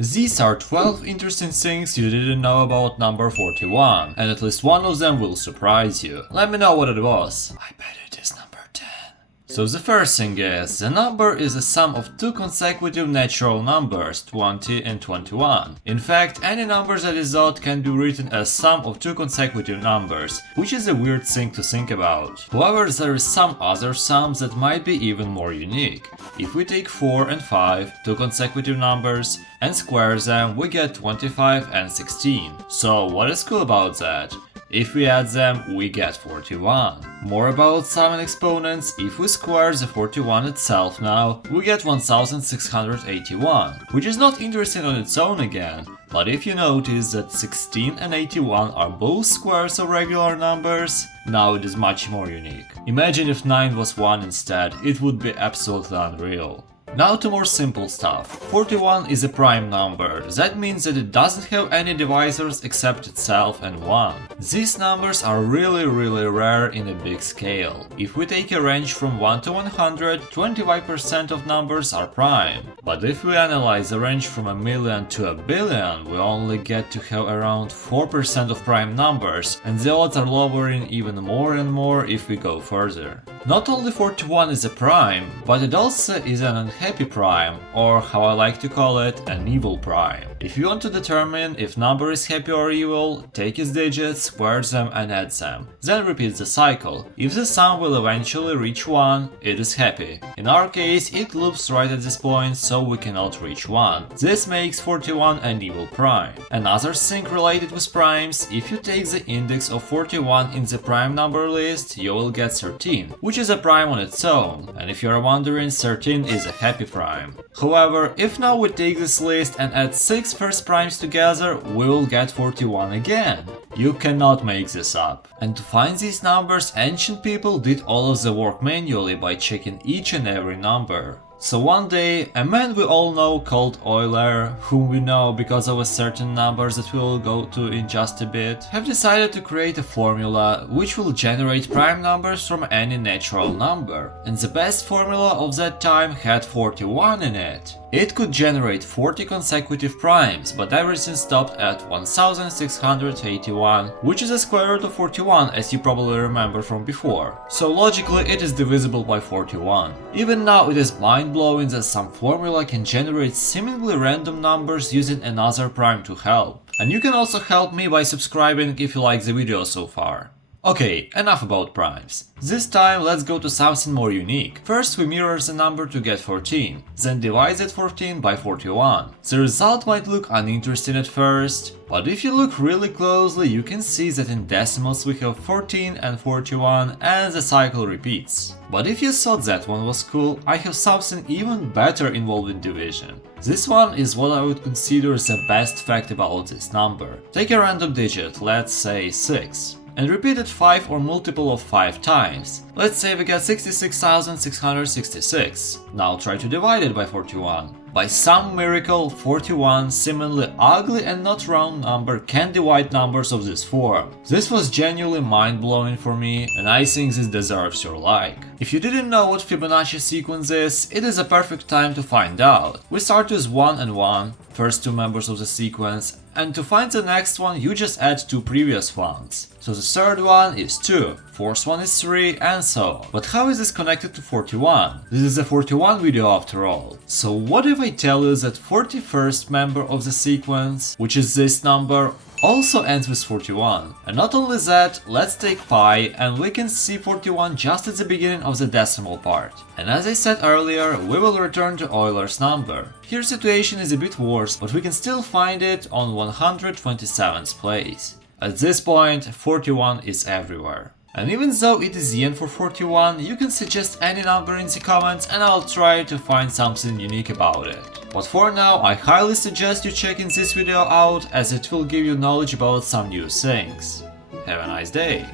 These are 12 interesting things you didn't know about number 41, and at least one of them will surprise you. Let me know what it was. I bet it is number 10. So the first thing is, the number is a sum of two consecutive natural numbers, 20 and 21. In fact, any number that is odd can be written as sum of two consecutive numbers, which is a weird thing to think about. However, there is some other sums that might be even more unique. If we take 4 and 5, two consecutive numbers, and square them, we get 25 and 16. So what is cool about that? If we add them, we get 41. More about sum and exponents: if we square the 41 itself now, we get 1681, which is not interesting on its own again, but if you notice that 16 and 81 are both squares of regular numbers, now it is much more unique. Imagine if 9 was 1 instead, it would be absolutely unreal. Now to more simple stuff. 41 is a prime number. That means that it doesn't have any divisors except itself and 1. These numbers are really rare in a big scale. If we take a range from 1 to 100, 25% of numbers are prime. But if we analyze a range from a million to a billion, we only get to have around 4% of prime numbers, and the odds are lowering even more and more if we go further. Not only 41 is a prime, but it also is an unhappy prime, or how I like to call it, an evil prime. If you want to determine if number is happy or evil, take its digits, square them and add them. Then repeat the cycle. If the sum will eventually reach 1, it is happy. In our case, it loops right at this point, so we cannot reach 1. This makes 41 an evil prime. Another thing related with primes: if you take the index of 41 in the prime number list, you will get 13, which is a prime on its own, and if you are wondering, 13 is a happy prime. However, if now we take this list and add 6 first primes together, we will get 41 again. You cannot make this up. And to find these numbers, ancient people did all of the work manually by checking each and every number. So one day, a man we all know called Euler, whom we know because of a certain numbers that we will go to in just a bit, have decided to create a formula which will generate prime numbers from any natural number. And the best formula of that time had 41 in it. It could generate 40 consecutive primes, but everything stopped at 1681, which is a square root of 41, as you probably remember from before. So logically it is divisible by 41. Even now it is mind-blowing that some formula can generate seemingly random numbers using another prime to help. And you can also help me by subscribing if you like the video so far. Okay, enough about primes. This time let's go to something more unique. First we mirror the number to get 14, then divide that 14 by 41. The result might look uninteresting at first, but if you look really closely you can see that in decimals we have 14 and 41 and the cycle repeats. But if you thought that one was cool, I have something even better involving division. This one is what I would consider the best fact about this number. Take a random digit, let's say 6. And repeat it 5 or multiple of 5 times. Let's say we get 66,666. Now try to divide it by 41. By some miracle, 41, seemingly ugly and not round number, can divide numbers of this form. This was genuinely mind-blowing for me, and I think this deserves your like. If you didn't know what Fibonacci sequence is, it is a perfect time to find out. We start with 1 and 1, first two members of the sequence, and to find the next one you just add two previous ones. So the third one is 2, fourth one is 3, and so on. But how is this connected to 41? This is a 41 video after all. So what if I tell you that 41st member of the sequence, which is this number, also ends with 41. And not only that, let's take pi and we can see 41 just at the beginning of the decimal part. And as I said earlier, we will return to Euler's number. Here situation is a bit worse, but we can still find it on 127th place. At this point, 41 is everywhere. And even though it is the end for 41, you can suggest any number in the comments and I'll try to find something unique about it. But for now, I highly suggest you checking this video out as it will give you knowledge about some new things. Have a nice day!